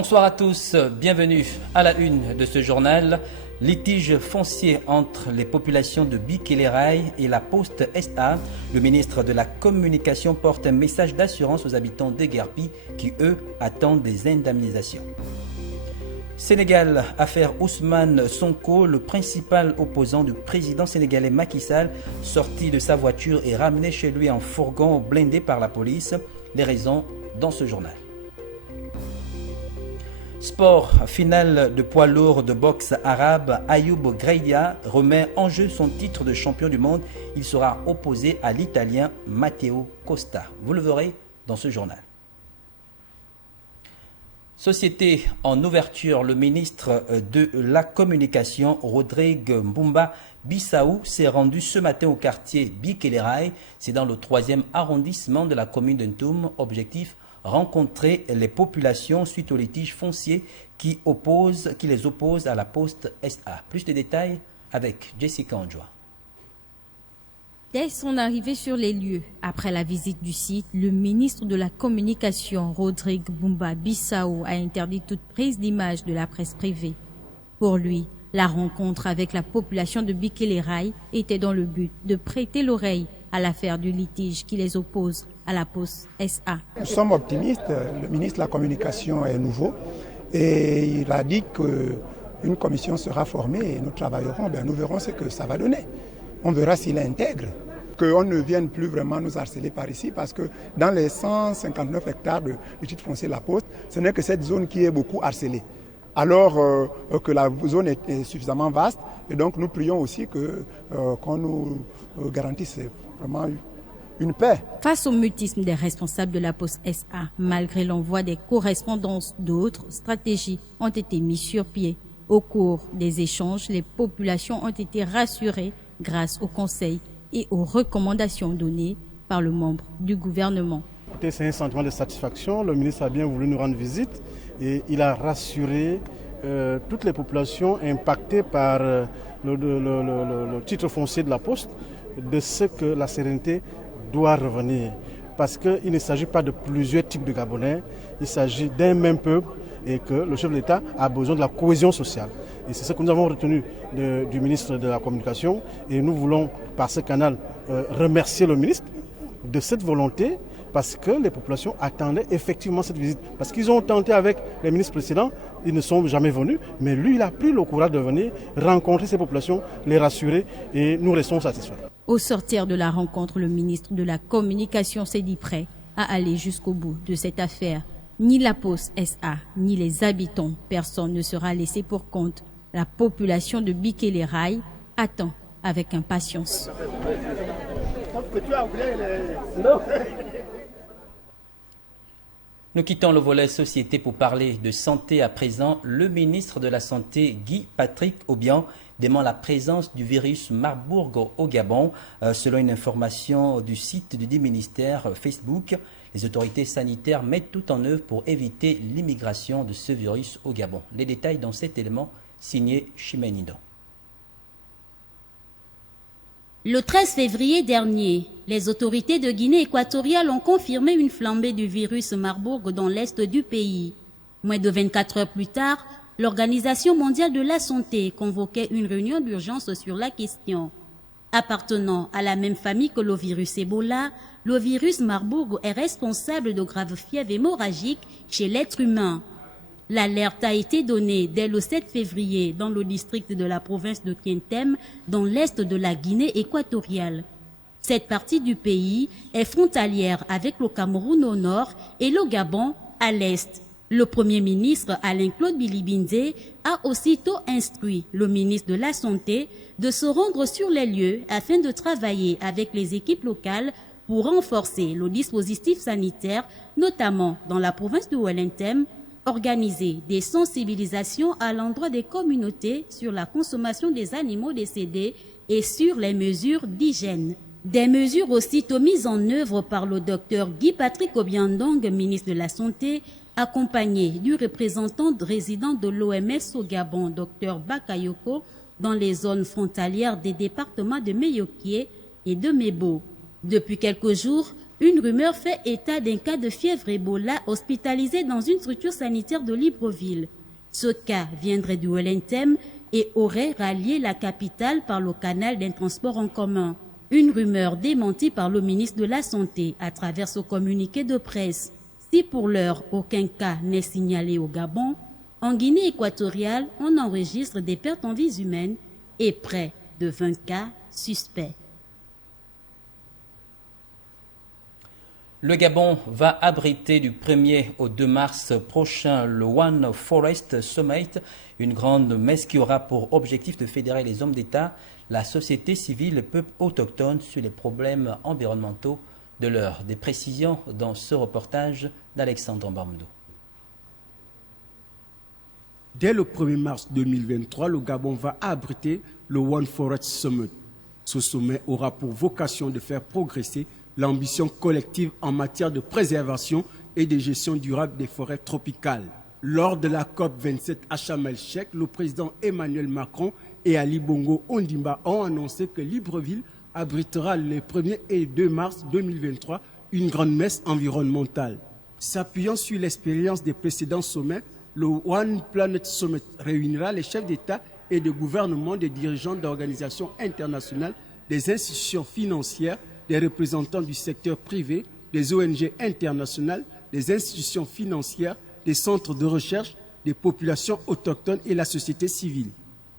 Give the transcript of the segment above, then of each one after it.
Bonsoir à tous, bienvenue à la une de ce journal. Litige foncier entre les populations de Bikelerai et la Poste SA. Le ministre de la Communication porte un message d'assurance aux habitants d'Eguerpi qui, eux, attendent des indemnisations. Sénégal, affaire Ousmane Sonko, le principal opposant du président sénégalais Macky Sall, sorti de sa voiture et ramené chez lui en fourgon blindé par la police. Les raisons dans ce journal. Sport, finale de poids lourd de boxe arabe, Ayoub Greia remet en jeu son titre de champion du monde. Il sera opposé à l'Italien Matteo Costa. Vous le verrez dans ce journal. Société en ouverture, le ministre de la Communication, Rodrigue Mbumba Bissau, s'est rendu ce matin au quartier Bikelerai. C'est dans le 3e arrondissement de la commune d'Ntoum. Objectif, rencontrer les populations suite au litige foncier qui les oppose à la Poste SA. Plus de détails avec Jessica Anjoua. Dès son arrivée sur les lieux, après la visite du site, le ministre de la Communication, Rodrigue Mbumba Bissau, a interdit toute prise d'image de la presse privée. Pour lui, la rencontre avec la population de Bikelerai était dans le but de prêter l'oreille à l'affaire du litige qui les oppose à la Poste SA. Nous sommes optimistes. Le ministre de la Communication est nouveau et il a dit qu'une commission sera formée et nous travaillerons. Nous verrons ce que ça va donner. On verra s'il intègre. Qu'on ne vienne plus vraiment nous harceler par ici parce que dans les 159 hectares de titre foncier de la Poste, ce n'est que cette zone qui est beaucoup harcelée. Alors que la zone est suffisamment vaste et donc nous prions aussi qu'on nous garantisse vraiment une paix. Face au mutisme des responsables de la Poste SA, malgré l'envoi des correspondances, d'autres stratégies ont été mises sur pied. Au cours des échanges, les populations ont été rassurées grâce aux conseils et aux recommandations données par le membre du gouvernement. C'est un sentiment de satisfaction. Le ministre a bien voulu nous rendre visite et il a rassuré toutes les populations impactées par le titre foncier de la Poste de ce que la sérénité doit revenir. Parce qu'il ne s'agit pas de plusieurs types de Gabonais, il s'agit d'un même peuple et que le chef de l'État a besoin de la cohésion sociale. Et c'est ce que nous avons retenu du ministre de la Communication et nous voulons par ce canal remercier le ministre de cette volonté parce que les populations attendaient effectivement cette visite. Parce qu'ils ont tenté avec les ministres précédents, ils ne sont jamais venus, mais lui, il a pris le courage de venir rencontrer ces populations, les rassurer et nous restons satisfaits. Au sortir de la rencontre, le ministre de la Communication s'est dit prêt à aller jusqu'au bout de cette affaire. Ni la Poste SA, ni les habitants, personne ne sera laissé pour compte. La population de Bikelerai attend avec impatience. Nous quittons le volet société pour parler de santé à présent. Le ministre de la Santé, Guy Patrick Obiang, dément la présence du virus Marburg au Gabon. Selon une information du site du ministère Facebook, les autorités sanitaires mettent tout en œuvre pour éviter l'immigration de ce virus au Gabon. Les détails dans cet élément signé Chimenido. Le 13 février dernier, les autorités de Guinée équatoriale ont confirmé une flambée du virus Marburg dans l'est du pays. Moins de 24 heures plus tard, l'Organisation mondiale de la santé convoquait une réunion d'urgence sur la question. Appartenant à la même famille que le virus Ebola, le virus Marburg est responsable de graves fièvres hémorragiques chez l'être humain. L'alerte a été donnée dès le 7 février dans le district de la province de Kientem, dans l'est de la Guinée équatoriale. Cette partie du pays est frontalière avec le Cameroun au nord et le Gabon à l'est. Le Premier ministre Alain-Claude Bilibindé a aussitôt instruit le ministre de la Santé de se rendre sur les lieux afin de travailler avec les équipes locales pour renforcer le dispositif sanitaire, notamment dans la province de Wellington, organiser des sensibilisations à l'endroit des communautés sur la consommation des animaux décédés et sur les mesures d'hygiène. Des mesures aussitôt mises en œuvre par le docteur Guy Patrick Obiang, ministre de la Santé, accompagné du représentant résident de l'OMS au Gabon, Dr Bakayoko, dans les zones frontalières des départements de Meyokie et de Mebo. Depuis quelques jours, Une rumeur fait état d'un cas de fièvre Ebola hospitalisé dans une structure sanitaire de Libreville. Ce cas viendrait du Wellington et aurait rallié la capitale par le canal d'un transport en commun. Une rumeur démentie par le ministre de la Santé à travers ce communiqué de presse. Si pour l'heure aucun cas n'est signalé au Gabon, en Guinée équatoriale, on enregistre des pertes en vies humaines et près de 20 cas suspects. Le Gabon va abriter du 1er au 2 mars prochain le One Forest Summit, une grande messe qui aura pour objectif de fédérer les hommes d'État, la société civile et le peuple autochtone sur les problèmes environnementaux de l'heure. Des précisions dans ce reportage d'Alexandre Mbamdou. Dès le 1er mars 2023, le Gabon va abriter le One Forest Summit. Ce sommet aura pour vocation de faire progresser l'ambition collective en matière de préservation et de gestion durable des forêts tropicales. Lors de la COP27 à Sharm el-Sheikh, le président Emmanuel Macron et Ali Bongo Ondimba ont annoncé que Libreville abritera les 1er et 2 mars 2023 une grande messe environnementale. S'appuyant sur l'expérience des précédents sommets, le One Planet Summit réunira les chefs d'État et de gouvernement des dirigeants d'organisations internationales, des institutions financières, des représentants du secteur privé, des ONG internationales, des institutions financières, des centres de recherche, des populations autochtones et la société civile.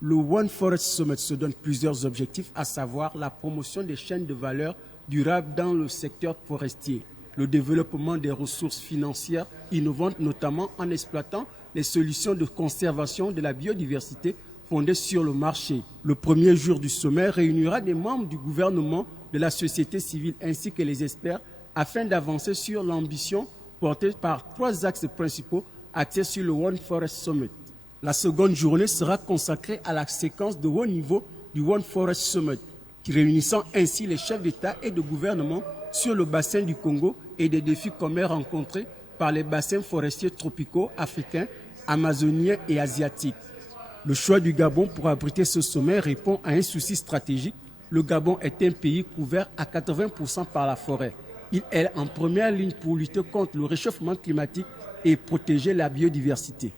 Le One Forest Summit se donne plusieurs objectifs, à savoir la promotion des chaînes de valeur durables dans le secteur forestier, le développement des ressources financières innovantes, notamment en exploitant les solutions de conservation de la biodiversité fondées sur le marché. Le premier jour du sommet réunira des membres du gouvernement, de la société civile ainsi que les experts afin d'avancer sur l'ambition portée par 3 axes principaux axés sur le One Forest Summit. La seconde journée sera consacrée à la séquence de haut niveau du One Forest Summit, qui réunissant ainsi les chefs d'État et de gouvernement sur le bassin du Congo et des défis communs rencontrés par les bassins forestiers tropicaux, africains, amazoniens et asiatiques. Le choix du Gabon pour abriter ce sommet répond à un souci stratégique. Le Gabon est un pays couvert à 80% par la forêt. Il est en première ligne pour lutter contre le réchauffement climatique et protéger la biodiversité.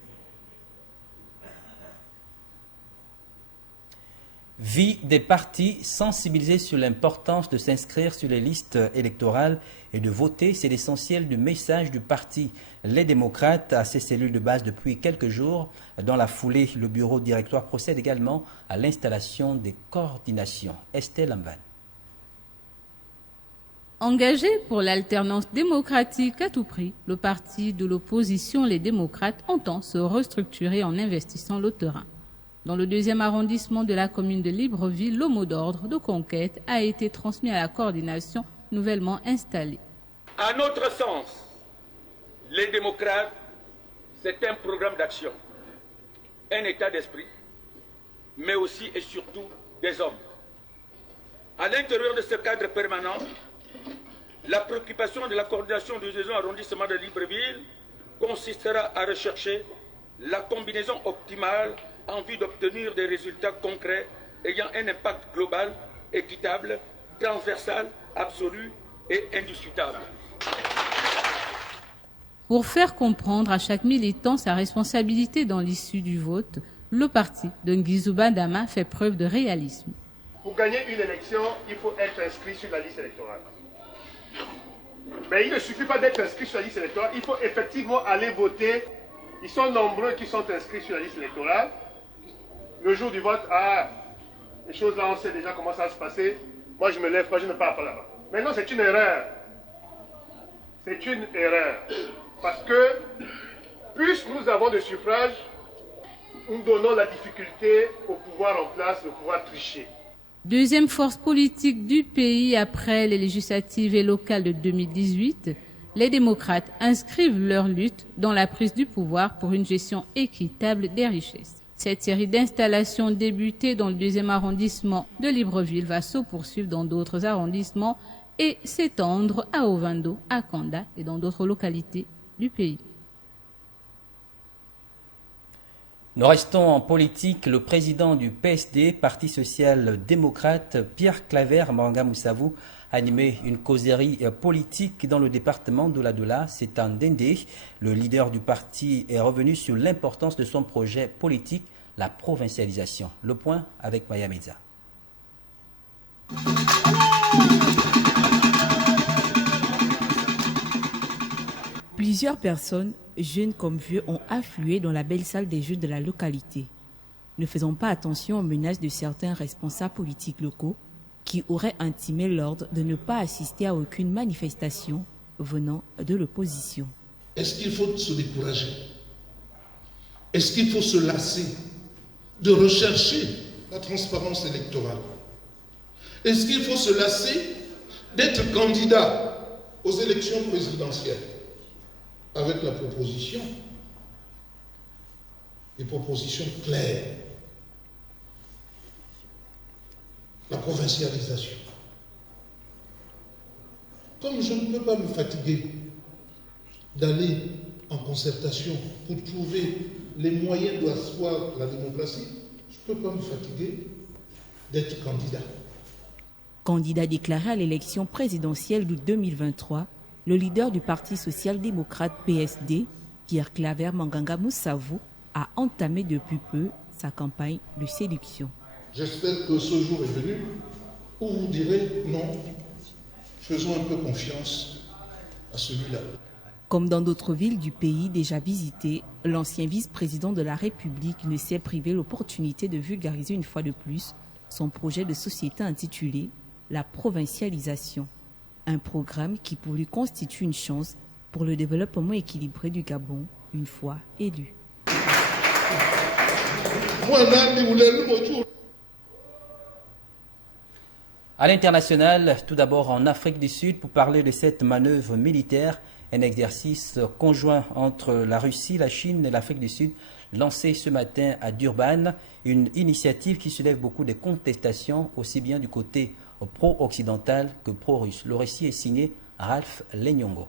Vie des partis sensibilisés sur l'importance de s'inscrire sur les listes électorales et de voter, c'est l'essentiel du message du parti Les Démocrates à ses cellules de base depuis quelques jours. Dans la foulée, le bureau directoire procède également à l'installation des coordinations. Estelle Amvan. Engagé pour l'alternance démocratique à tout prix, le parti de l'opposition Les Démocrates entend se restructurer en investissant le terrain. Dans le 2e arrondissement de la commune de Libreville, le mot d'ordre de conquête a été transmis à la coordination nouvellement installée. À notre sens, les démocrates, c'est un programme d'action, un état d'esprit, mais aussi et surtout des hommes. À l'intérieur de ce cadre permanent, la préoccupation de la coordination du 2e arrondissement de Libreville consistera à rechercher la combinaison optimale en vue d'obtenir des résultats concrets ayant un impact global, équitable, transversal, absolu et indiscutable. Pour faire comprendre à chaque militant sa responsabilité dans l'issue du vote, le parti de Ngizouba Dama fait preuve de réalisme. Pour gagner une élection, il faut être inscrit sur la liste électorale. Mais il ne suffit pas d'être inscrit sur la liste électorale, il faut effectivement aller voter. Ils sont nombreux qui sont inscrits sur la liste électorale. Le jour du vote, les choses là, on sait déjà comment ça va se passer. Moi, je me lève pas, je ne pars pas là-bas. Maintenant, c'est une erreur. C'est une erreur. Parce que, plus nous avons de suffrages, nous donnons la difficulté au pouvoir en place de pouvoir tricher. Deuxième force politique du pays après les législatives et locales de 2018, les démocrates inscrivent leur lutte dans la prise du pouvoir pour une gestion équitable des richesses. Cette série d'installations débutée dans le 2e arrondissement de Libreville va se poursuivre dans d'autres arrondissements et s'étendre à Ovando, à Kanda et dans d'autres localités du pays. Nous restons en politique. Le président du PSD, Parti social-démocrate, Pierre Claver Manga Moussavou, animé une causerie politique dans le département de la Doula. C'est en Dendé. Le leader du parti est revenu sur l'importance de son projet politique, la provincialisation. Le point avec Maya Meza. Plusieurs personnes, jeunes comme vieux, ont afflué dans la belle salle des jeux de la localité. Ne faisons pas attention aux menaces de certains responsables politiques locaux qui auraient intimé l'ordre de ne pas assister à aucune manifestation venant de l'opposition. Est-ce qu'il faut se décourager? Est-ce qu'il faut se lasser de rechercher la transparence électorale? Est-ce qu'il faut se lasser d'être candidat aux élections présidentielles avec la proposition, des propositions claires, la provincialisation? Comme je ne peux pas me fatiguer d'aller en concertation pour trouver les moyens d'asseoir la démocratie, je ne peux pas me fatiguer d'être candidat. Candidat déclaré à l'élection présidentielle de 2023, le leader du Parti social-démocrate PSD, Pierre Claver Manganga Moussavou, a entamé depuis peu sa campagne de séduction. J'espère que ce jour est venu où vous direz non, faisons un peu confiance à celui-là. Comme dans d'autres villes du pays déjà visitées, l'ancien vice-président de la République ne s'est privé l'opportunité de vulgariser une fois de plus son projet de société intitulé la provincialisation. Un programme qui pour lui constitue une chance pour le développement équilibré du Gabon une fois élu. À l'international, tout d'abord en Afrique du Sud, pour parler de cette manœuvre militaire, un exercice conjoint entre la Russie, la Chine et l'Afrique du Sud, lancé ce matin à Durban, une initiative qui soulève beaucoup de contestations, aussi bien du côté pro-occidental que pro-russe. Le récit est signé Ralph Lenyongo.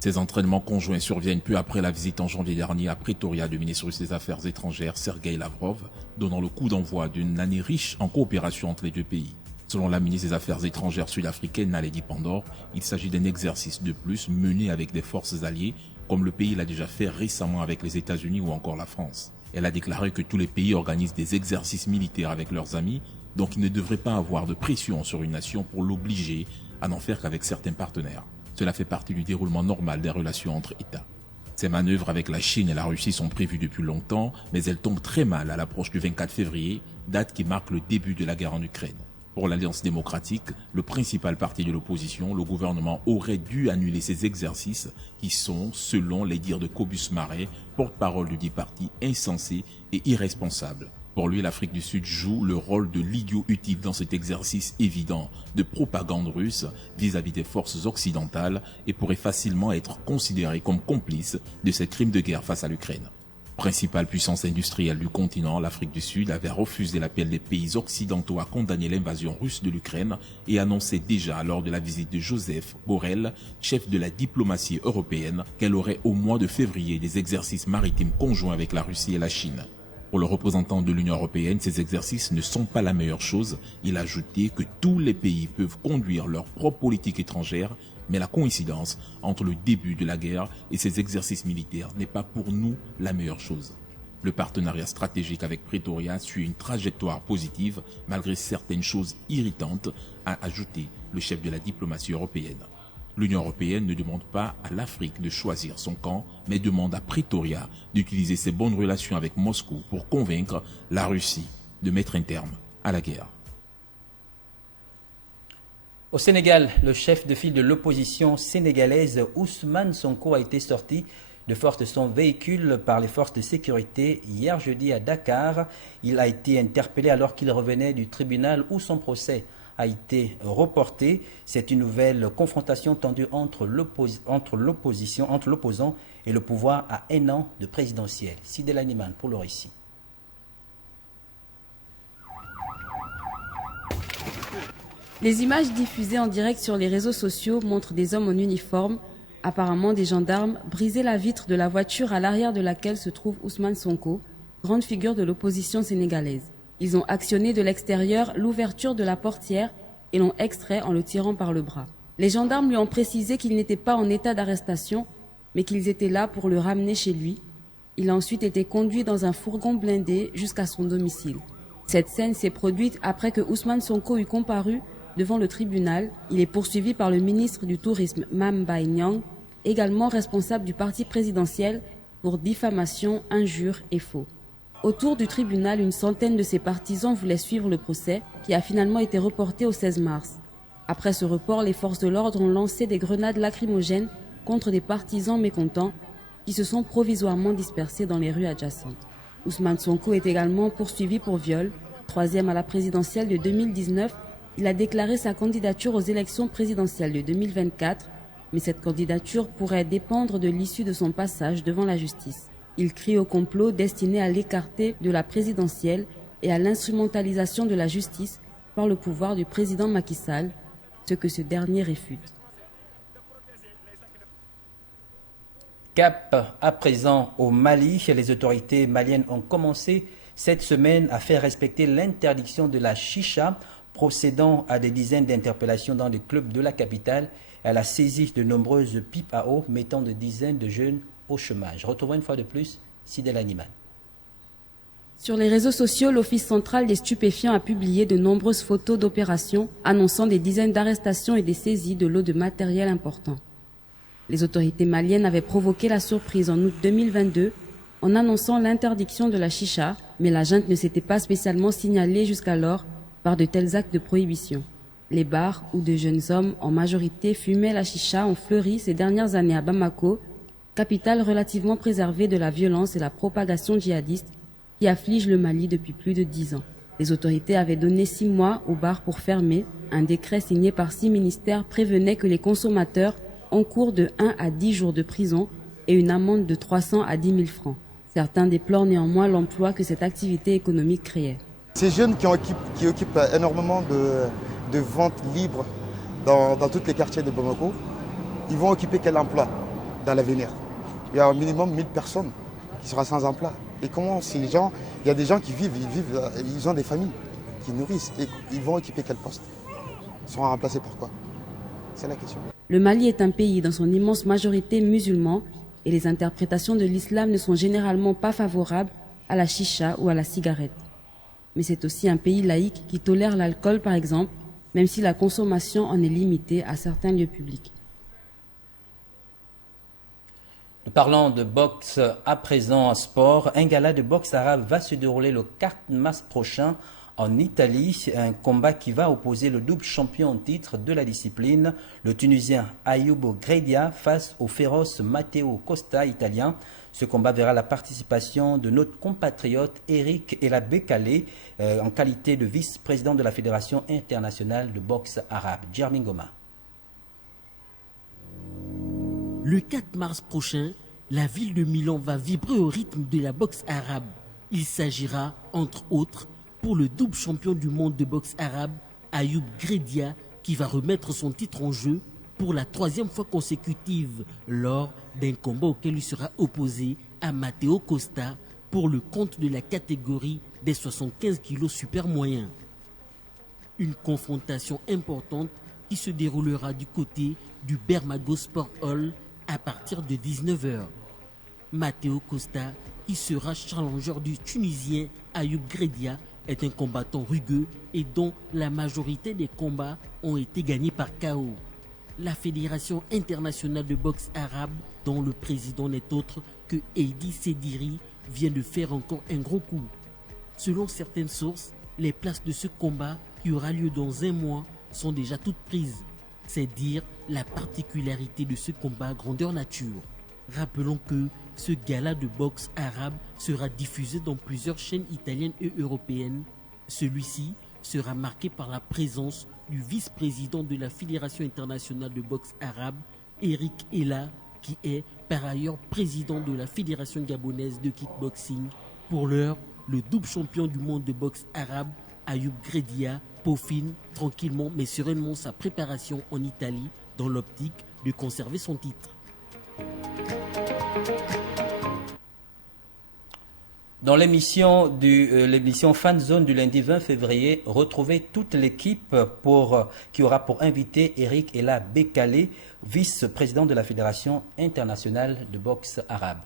Ces entraînements conjoints surviennent peu après la visite en janvier dernier à Pretoria du ministre russe des Affaires étrangères Sergei Lavrov, donnant le coup d'envoi d'une année riche en coopération entre les deux pays. Selon la ministre des Affaires étrangères sud-africaine Naledi Pandor, il s'agit d'un exercice de plus mené avec des forces alliées, comme le pays l'a déjà fait récemment avec les États-Unis ou encore la France. Elle a déclaré que tous les pays organisent des exercices militaires avec leurs amis, donc il ne devrait pas avoir de pression sur une nation pour l'obliger à n'en faire qu'avec certains partenaires. Cela fait partie du déroulement normal des relations entre États. Ces manœuvres avec la Chine et la Russie sont prévues depuis longtemps, mais elles tombent très mal à l'approche du 24 février, date qui marque le début de la guerre en Ukraine. Pour l'Alliance démocratique, le principal parti de l'opposition, le gouvernement aurait dû annuler ces exercices qui sont, selon les dires de Cobus Marais, porte-parole du dit parti, insensés et irresponsables. Pour lui, l'Afrique du Sud joue le rôle de l'idiot utile dans cet exercice évident de propagande russe vis-à-vis des forces occidentales et pourrait facilement être considéré comme complice de ces crimes de guerre face à l'Ukraine. Principale puissance industrielle du continent, l'Afrique du Sud avait refusé l'appel des pays occidentaux à condamner l'invasion russe de l'Ukraine et annonçait déjà lors de la visite de Joseph Borrell, chef de la diplomatie européenne, qu'elle aurait au mois de février des exercices maritimes conjoints avec la Russie et la Chine. Pour le représentant de l'Union européenne, ces exercices ne sont pas la meilleure chose. Il a ajouté que tous les pays peuvent conduire leur propre politique étrangère, mais la coïncidence entre le début de la guerre et ces exercices militaires n'est pas pour nous la meilleure chose. Le partenariat stratégique avec Pretoria suit une trajectoire positive malgré certaines choses irritantes, a ajouté le chef de la diplomatie européenne. L'Union européenne ne demande pas à l'Afrique de choisir son camp, mais demande à Pretoria d'utiliser ses bonnes relations avec Moscou pour convaincre la Russie de mettre un terme à la guerre. Au Sénégal, le chef de file de l'opposition sénégalaise Ousmane Sonko a été sorti de force de son véhicule par les forces de sécurité hier jeudi à Dakar. Il a été interpellé alors qu'il revenait du tribunal où son procès a été reporté. C'est une nouvelle confrontation tendue entre l'opposant et le pouvoir à un an de présidentielle. Sidel Animan pour le récit. Les images diffusées en direct sur les réseaux sociaux montrent des hommes en uniforme, apparemment des gendarmes, briser la vitre de la voiture à l'arrière de laquelle se trouve Ousmane Sonko, grande figure de l'opposition sénégalaise. Ils ont actionné de l'extérieur l'ouverture de la portière et l'ont extrait en le tirant par le bras. Les gendarmes lui ont précisé qu'il n'était pas en état d'arrestation, mais qu'ils étaient là pour le ramener chez lui. Il a ensuite été conduit dans un fourgon blindé jusqu'à son domicile. Cette scène s'est produite après que Ousmane Sonko eut comparu devant le tribunal. Il est poursuivi par le ministre du Tourisme Mame Mbaye Niang, également responsable du parti présidentiel, pour diffamation, injure et faux. Autour du tribunal, une centaine de ses partisans voulaient suivre le procès, qui a finalement été reporté au 16 mars. Après ce report, les forces de l'ordre ont lancé des grenades lacrymogènes contre des partisans mécontents qui se sont provisoirement dispersés dans les rues adjacentes. Ousmane Sonko est également poursuivi pour viol. Troisième à la présidentielle de 2019, il a déclaré sa candidature aux élections présidentielles de 2024, mais cette candidature pourrait dépendre de l'issue de son passage devant la justice. Il crie au complot destiné à l'écarter de la présidentielle et à l'instrumentalisation de la justice par le pouvoir du président Macky Sall, ce que ce dernier réfute. Cap à présent au Mali, les autorités maliennes ont commencé cette semaine à faire respecter l'interdiction de la chicha, procédant à des dizaines d'interpellations dans les clubs de la capitale. Elle a saisi de nombreuses pipes à eau, mettant des dizaines de jeunes au chômage. Retrouvons une fois de plus Sidel Animal. Sur les réseaux sociaux, l'Office central des stupéfiants a publié de nombreuses photos d'opérations annonçant des dizaines d'arrestations et des saisies de lots de matériel important. Les autorités maliennes avaient provoqué la surprise en août 2022 en annonçant l'interdiction de la chicha, mais la junte ne s'était pas spécialement signalée jusqu'alors par de tels actes de prohibition. Les bars où de jeunes hommes, en majorité, fumaient la chicha ont fleuri ces dernières années à Bamako, capitale relativement préservée de la violence et la propagation djihadiste qui afflige le Mali depuis plus de 10 ans. Les autorités avaient donné 6 mois aux bars pour fermer. Un décret signé par 6 ministères prévenait que les consommateurs encourent de 1 à 10 jours de prison et une amende de 300 à 10 000 francs. Certains déplorent néanmoins l'emploi que cette activité économique créait. Ces jeunes qui occupent énormément de ventes libres dans tous les quartiers de Bamako, ils vont occuper quel emploi dans l'avenir? Il y a un minimum 1000 personnes qui seront sans emploi. Et comment ces gens, il y a des gens qui vivent, ils ont des familles qui nourrissent. Et ils vont occuper quel poste? Ils seront remplacés par quoi? C'est la question. Le Mali est un pays dans son immense majorité musulman et les interprétations de l'islam ne sont généralement pas favorables à la chicha ou à la cigarette. Mais c'est aussi un pays laïque qui tolère l'alcool par exemple, même si la consommation en est limitée à certains lieux publics. Parlant de boxe à présent en sport, un gala de boxe arabe va se dérouler le 4 mars prochain en Italie. Un combat qui va opposer le double champion en titre de la discipline, le Tunisien Ayoub Gredia, face au féroce Matteo Costa italien. Ce combat verra la participation de notre compatriote Eric Ella Bekale en qualité de vice-président de la Fédération internationale de boxe arabe. Djermin Goma. Le 4 mars prochain, la ville de Milan va vibrer au rythme de la boxe arabe. Il s'agira, entre autres, pour le double champion du monde de boxe arabe, Ayoub Gredia, qui va remettre son titre en jeu pour la 3e fois consécutive lors d'un combat auquel il sera opposé à Matteo Costa pour le compte de la catégorie des 75 kg super moyens. Une confrontation importante qui se déroulera du côté du Bermago Sport Hall à partir de 19h. Matteo Costa, qui sera challenger du Tunisien Ayoub Gredia, est un combattant rugueux et dont la majorité des combats ont été gagnés par KO. La Fédération internationale de boxe arabe, dont le président n'est autre que Heidi Sediri, vient de faire encore un gros coup. Selon certaines sources, les places de ce combat, qui aura lieu dans 1 mois, sont déjà toutes prises. C'est dire la particularité de ce combat grandeur nature. Rappelons que ce gala de boxe arabe sera diffusé dans plusieurs chaînes italiennes et européennes. Celui-ci sera marqué par la présence du vice-président de la Fédération internationale de boxe arabe, Eric Ella, qui est par ailleurs président de la Fédération gabonaise de kickboxing. Pour l'heure, le double champion du monde de boxe arabe, Ayoub Gredia, peaufine tranquillement mais sereinement sa préparation en Italie dans l'optique de conserver son titre. Dans l'émission Fan Zone du lundi 20 février, retrouvez toute l'équipe qui aura pour invité Eric Ella Bekale, vice-président de la Fédération internationale de boxe arabe.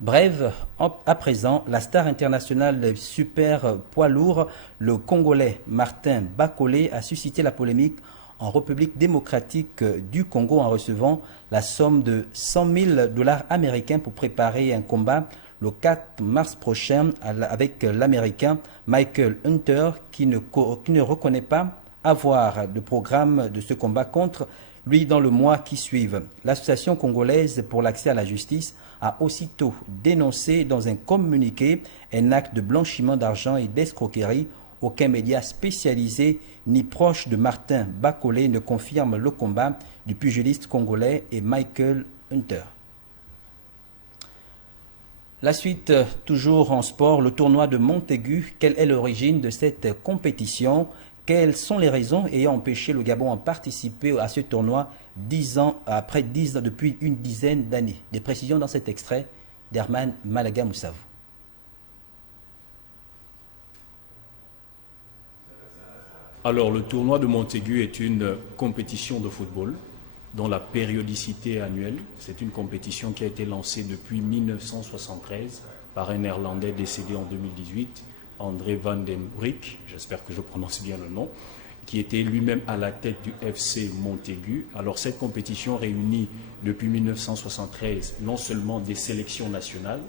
Bref, à présent, la star internationale super poids lourd, le Congolais Martin Bakole, a suscité la polémique en République démocratique du Congo en recevant la somme de 100 000 $ américains pour préparer un combat le 4 mars prochain avec l'Américain Michael Hunter qui ne reconnaît pas avoir de programme de ce combat contre lui dans le mois qui suivent. L'Association congolaise pour l'accès à la justice a aussitôt dénoncé dans un communiqué un acte de blanchiment d'argent et d'escroquerie. Aucun média spécialisé ni proche de Martin Bakole ne confirme le combat du pugiliste congolais et Michael Hunter. La suite, toujours en sport, le tournoi de Montaigu. Quelle est l'origine de cette compétition? Quelles sont les raisons ayant empêché le Gabon à participer à ce tournoi depuis une dizaine d'années? Des précisions dans cet extrait d'Herman Malaga Moussavou. Alors, le tournoi de Montaigu est une compétition de football dont la périodicité est annuelle. C'est une compétition qui a été lancée depuis 1973 par un Néerlandais décédé en 2018, André van den Brick, j'espère que je prononce bien le nom, qui était lui-même à la tête du FC Montaigu. Alors cette compétition réunit depuis 1973 non seulement des sélections nationales,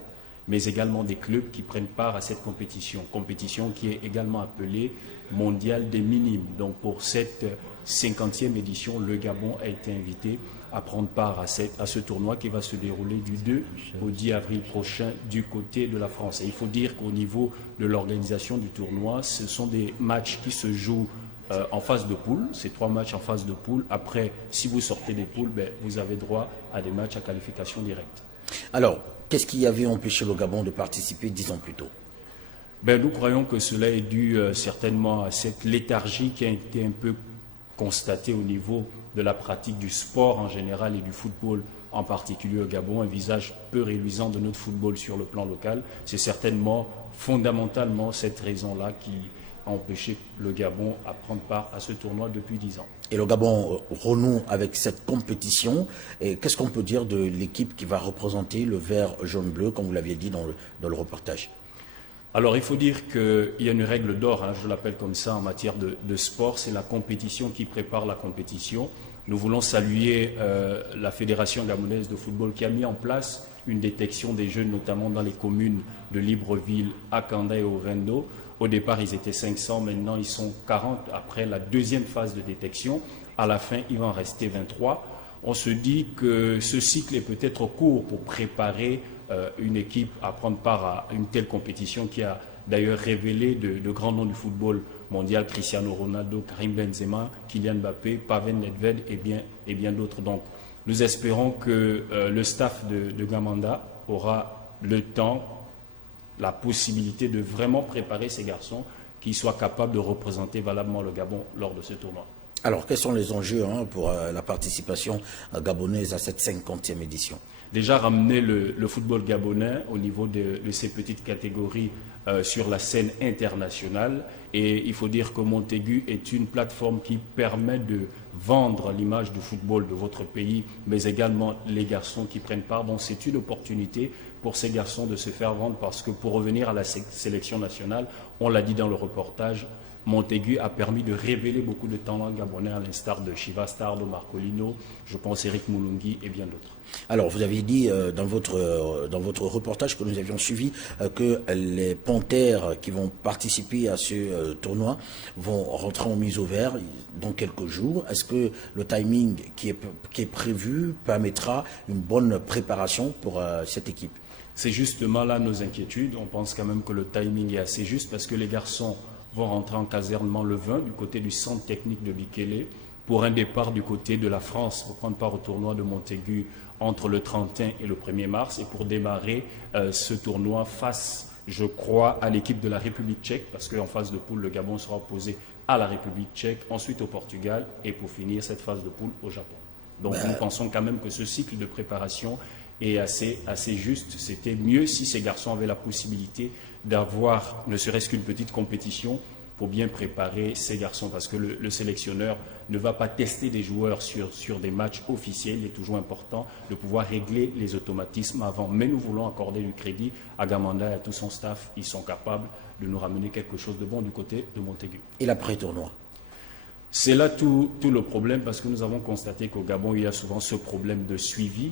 mais également des clubs qui prennent part à cette compétition qui est également appelée Mondial des Minimes. Donc pour cette 50e édition, le Gabon a été invité à prendre part à ce tournoi qui va se dérouler du 2 au 10 avril prochain du côté de la France. Et il faut dire qu'au niveau de l'organisation du tournoi, ce sont des matchs qui se jouent en phase de poule. C'est 3 matchs en phase de poule. Après, si vous sortez des poules, vous avez droit à des matchs à qualification directe. Alors, qu'est-ce qui avait empêché le Gabon de participer 10 ans plus tôt? Nous croyons que cela est dû certainement à cette léthargie qui a été un peu constatée au niveau de la pratique du sport en général et du football en particulier au Gabon, un visage peu réluisant de notre football sur le plan local. C'est certainement fondamentalement cette raison-là qui a empêché le Gabon à prendre part à ce tournoi depuis 10 ans. Et le Gabon renoue avec cette compétition. Et qu'est-ce qu'on peut dire de l'équipe qui va représenter le vert jaune-bleu, comme vous l'aviez dit dans le reportage? Alors il faut dire qu'il y a une règle d'or, je l'appelle comme ça en matière de sport, c'est la compétition qui prépare la compétition. Nous voulons saluer la Fédération gabonaise de football qui a mis en place une détection des jeunes, notamment dans les communes de Libreville, Akanda et Ovendo. Au départ, ils étaient 500, maintenant ils sont 40 après la deuxième phase de détection. À la fin, il va en rester 23. On se dit que ce cycle est peut-être court pour préparer une équipe à prendre part à une telle compétition qui a d'ailleurs révélé de grands noms du football mondial, Cristiano Ronaldo, Karim Benzema, Kylian Mbappé, Pavel Nedved et bien d'autres. Donc nous espérons que le staff de Gamanda aura le temps, la possibilité de vraiment préparer ces garçons qui soient capables de représenter valablement le Gabon lors de ce tournoi. Alors, quels sont les enjeux pour la participation gabonaise à cette 50e édition? Déjà ramener le football gabonais au niveau de ces petites catégories sur la scène internationale. Et il faut dire que Montaigu est une plateforme qui permet de vendre l'image du football de votre pays, mais également les garçons qui prennent part. Donc c'est une opportunité pour ces garçons de se faire vendre parce que pour revenir à la sélection nationale, on l'a dit dans le reportage, Montaigu a permis de révéler beaucoup de talents gabonais à l'instar de Shiva Stardo, Marcolino, je pense Eric Moulungi et bien d'autres. Alors, vous aviez dit dans votre reportage que nous avions suivi que les Panthères qui vont participer à ce tournoi vont rentrer en mise au vert dans quelques jours. Est-ce que le timing qui est prévu permettra une bonne préparation pour cette équipe? C'est justement là nos inquiétudes. On pense quand même que le timing est assez juste parce que les garçons vont rentrer en casernement le 20 du côté du centre technique de Bikele pour un départ du côté de la France pour prendre part au tournoi de Montaigu entre le 31 et le 1er mars et pour démarrer ce tournoi face, je crois, à l'équipe de la République tchèque parce qu'en phase de poule, le Gabon sera opposé à la République tchèque, ensuite au Portugal et pour finir cette phase de poule au Japon. Donc nous pensons quand même que ce cycle de préparation est assez juste. C'était mieux si ces garçons avaient la possibilité d'avoir ne serait-ce qu'une petite compétition pour bien préparer ces garçons, parce que le sélectionneur ne va pas tester des joueurs sur des matchs officiels. Il est toujours important de pouvoir régler les automatismes avant. Mais nous voulons accorder du crédit à Gamanda et à tout son staff. Ils sont capables de nous ramener quelque chose de bon du côté de Montaigu. Et l'après-tournoi? C'est là tout le problème, parce que nous avons constaté qu'au Gabon, il y a souvent ce problème de suivi.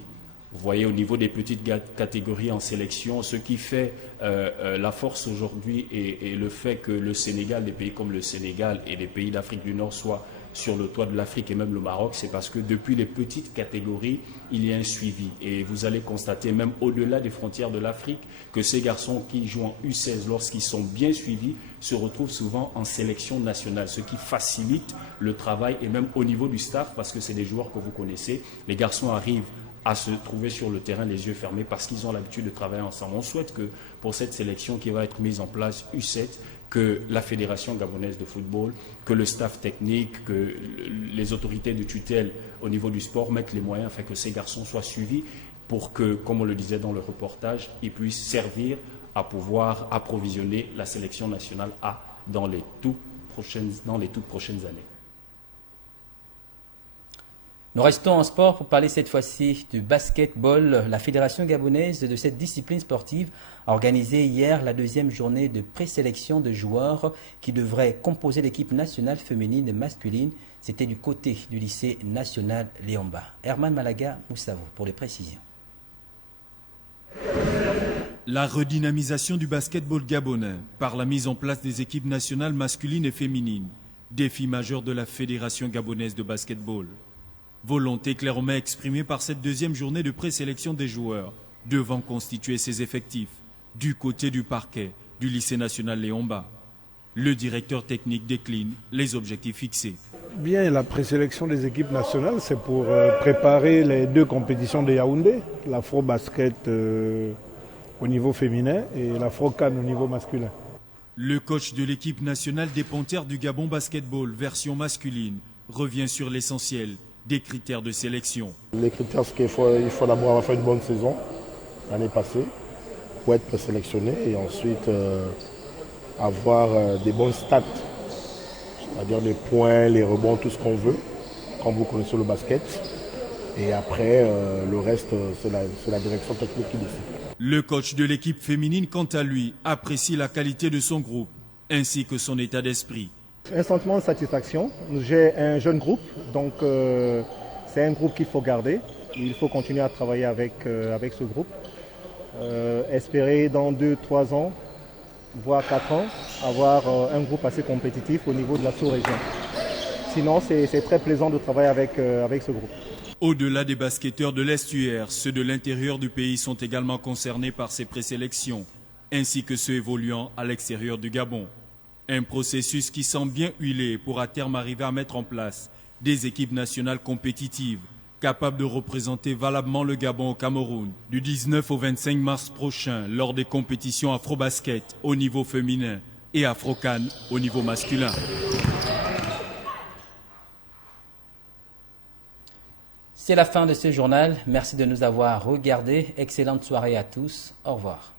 Vous voyez, au niveau des petites catégories en sélection, ce qui fait la force aujourd'hui et le fait que le Sénégal, des pays comme le Sénégal et les pays d'Afrique du Nord soient sur le toit de l'Afrique et même le Maroc, c'est parce que depuis les petites catégories, il y a un suivi. Et vous allez constater, même au-delà des frontières de l'Afrique, que ces garçons qui jouent en U16, lorsqu'ils sont bien suivis, se retrouvent souvent en sélection nationale, ce qui facilite le travail et même au niveau du staff, parce que c'est des joueurs que vous connaissez. Les garçons arrivent à se trouver sur le terrain les yeux fermés parce qu'ils ont l'habitude de travailler ensemble. On souhaite que pour cette sélection qui va être mise en place U7, que la Fédération gabonaise de football, que le staff technique, que les autorités de tutelle au niveau du sport mettent les moyens afin que ces garçons soient suivis pour que, comme on le disait dans le reportage, ils puissent servir à pouvoir approvisionner la sélection nationale A dans les toutes prochaines années. Nous restons en sport pour parler cette fois-ci du basketball. La Fédération gabonaise de cette discipline sportive a organisé hier la deuxième journée de présélection de joueurs qui devraient composer l'équipe nationale féminine et masculine. C'était du côté du lycée national Léomba. Herman Malaga Moussavo pour les précisions. La redynamisation du basketball gabonais par la mise en place des équipes nationales masculines et féminines. Défi majeur de la Fédération gabonaise de basketball. Volonté clairement exprimée par cette deuxième journée de présélection des joueurs, devant constituer ses effectifs, du côté du parquet du lycée national Léomba. Le directeur technique décline les objectifs fixés. Bien, la présélection des équipes nationales, c'est pour préparer les deux compétitions de Yaoundé, l'afro-basket au niveau féminin et l'afro-can au niveau masculin. Le coach de l'équipe nationale des Panthères du Gabon basketball version masculine revient sur l'essentiel des critères de sélection. Les critères, c'est qu'il faut d'abord avoir fait une bonne saison l'année passée pour être présélectionné et ensuite avoir des bons stats, c'est-à-dire les points, les rebonds, tout ce qu'on veut, comme vous connaissez le basket. Et après, le reste, c'est la direction technique qui décide. Le coach de l'équipe féminine, quant à lui, apprécie la qualité de son groupe ainsi que son état d'esprit. Un sentiment de satisfaction. J'ai un jeune groupe, donc c'est un groupe qu'il faut garder. Il faut continuer à travailler avec ce groupe. Espérer dans 2-3 ans, voire 4 ans, avoir un groupe assez compétitif au niveau de la sous-région. Sinon, c'est très plaisant de travailler avec ce groupe. Au-delà des basketteurs de l'estuaire, ceux de l'intérieur du pays sont également concernés par ces présélections, ainsi que ceux évoluant à l'extérieur du Gabon. Un processus qui semble bien huilé pour à terme arriver à mettre en place des équipes nationales compétitives capables de représenter valablement le Gabon au Cameroun du 19 au 25 mars prochain lors des compétitions afro-basket au niveau féminin et afro-can au niveau masculin. C'est la fin de ce journal. Merci de nous avoir regardés. Excellente soirée à tous. Au revoir.